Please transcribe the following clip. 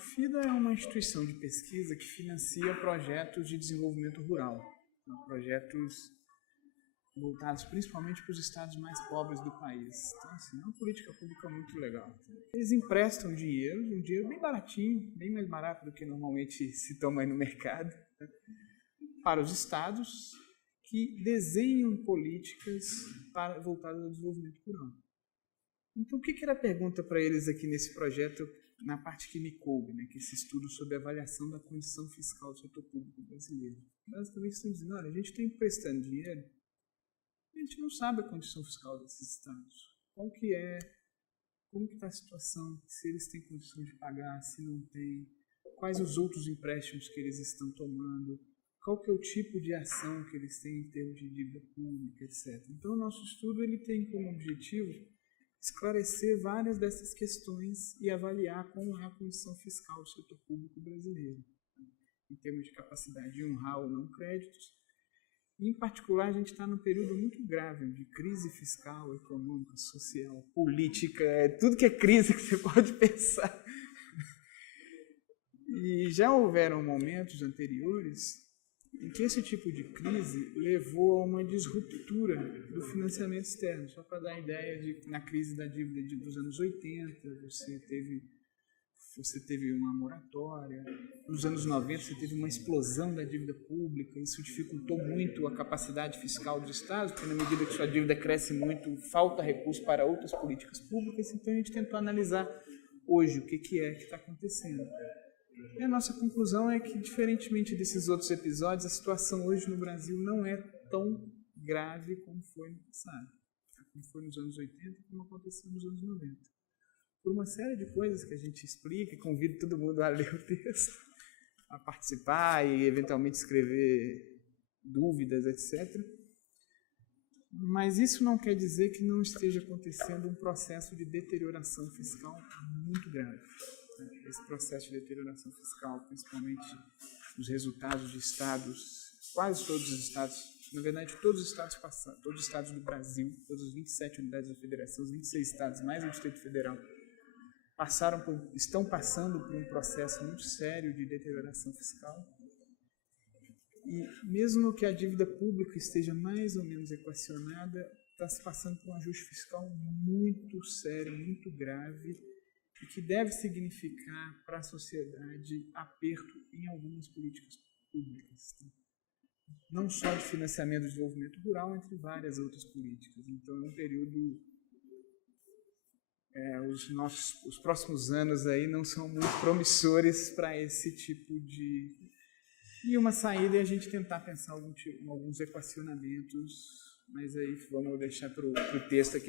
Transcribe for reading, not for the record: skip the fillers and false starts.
FIDA é uma instituição de pesquisa que financia projetos de desenvolvimento rural, projetos voltados principalmente para os estados mais pobres do país. Então, assim, é uma política pública muito legal. Eles emprestam dinheiro, um dinheiro bem baratinho, bem mais barato do que normalmente se toma aí no mercado, né, para os estados que desenham políticas voltadas ao desenvolvimento rural. Então, o que era a pergunta para eles aqui nesse projeto, na parte que me coube, né, que é esse estudo sobre a avaliação da condição fiscal do setor público brasileiro? Basicamente estão dizendo, olha, a gente está emprestando dinheiro, a gente não sabe a condição fiscal desses estados. Qual que é, como que está a situação, se eles têm condição de pagar, se não têm, quais os outros empréstimos que eles estão tomando, qual que é o tipo de ação que eles têm em termos de dívida pública, etc. Então, o nosso estudo ele tem como objetivo esclarecer várias dessas questões e avaliar como é a condição fiscal do setor público brasileiro, em termos de capacidade de honrar ou não créditos. E, em particular, a gente está num período muito grave de crise fiscal, econômica, social, política, tudo que é crise que você pode pensar. E já houveram momentos anteriores em que esse tipo de crise levou a uma disruptura do financiamento externo. Só para dar a ideia de na crise da dívida dos anos 80, você teve uma moratória. Nos anos 90, você teve uma explosão da dívida pública. Isso dificultou muito a capacidade fiscal dos estados, porque na medida que sua dívida cresce muito, falta recurso para outras políticas públicas. Então, a gente tentou analisar hoje o que está acontecendo. E a nossa conclusão é que, diferentemente desses outros episódios, a situação hoje no Brasil não é tão grave como foi no passado, como foi nos anos 80 e como aconteceu nos anos 90. Por uma série de coisas que a gente explica, e convido todo mundo a ler o texto, a participar e eventualmente escrever dúvidas, etc. Mas isso não quer dizer que não esteja acontecendo um processo de deterioração fiscal muito grave. Esse processo de deterioração fiscal, principalmente os resultados de estados, quase todos os estados, na verdade todos os estados do Brasil, todas as 27 unidades da federação, os 26 estados mais o Distrito Federal, estão passando por um processo muito sério de deterioração fiscal. E mesmo que a dívida pública esteja mais ou menos equacionada, está se passando por um ajuste fiscal muito sério, muito grave, e que deve significar para a sociedade aperto em algumas políticas públicas. Não só de financiamento do desenvolvimento rural, entre várias outras políticas. Então, é um período... os próximos anos aí não são muito promissores para esse tipo de... E uma saída é a gente tentar pensar alguns equacionamentos, mas aí vamos deixar para o texto aqui.